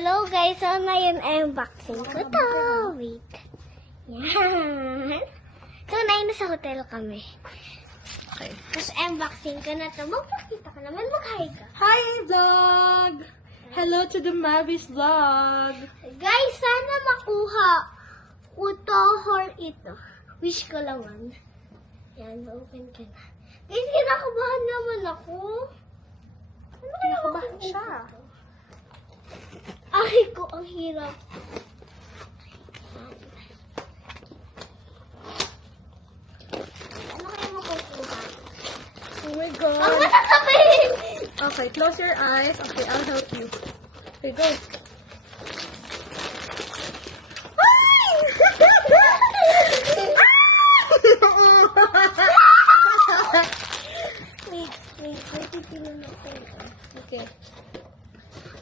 Hello guys, so ngayon ay unboxing ko to. Wait. Yan. So, nasa hotel kami. Okay. Tapos unboxing ko na to. Magpakita ka naman, mag-hi ka. Hi, vlog! Hello to the Mavis vlog! Guys, sana makuha ko to or ito. Wish ko naman. Yan, open ka na. Guys, kinakabahan naman ako. Ano kaya Kinakabahan ako? siya. Ay ko, ang hirap. Ano kaya makukuha? Oh my Ang God! masasabihin! Okay, close your eyes. Okay, I'll help you. Okay, go. Wait, titignan ako. Okay.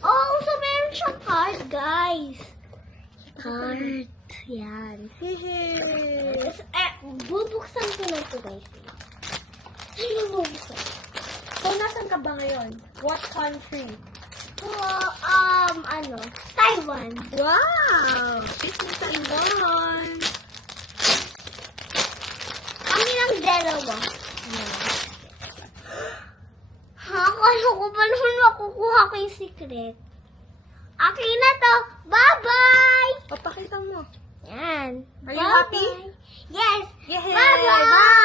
Oh, so meron siyang card, guys. Card. Yan. Hehe. Tapos, bubuksan ko na ito, guys. Ano bubuksan? So, nasan ka ba ngayon? What country? Taiwan. Wow! It's in Taiwan! Kami lang dalawa. Ha? Kala ko pa naman makukuha ko yung secret. Akin na to. Bye-bye! O, pakita mo. Yan. Are you happy? Yes. Yay! Bye-bye!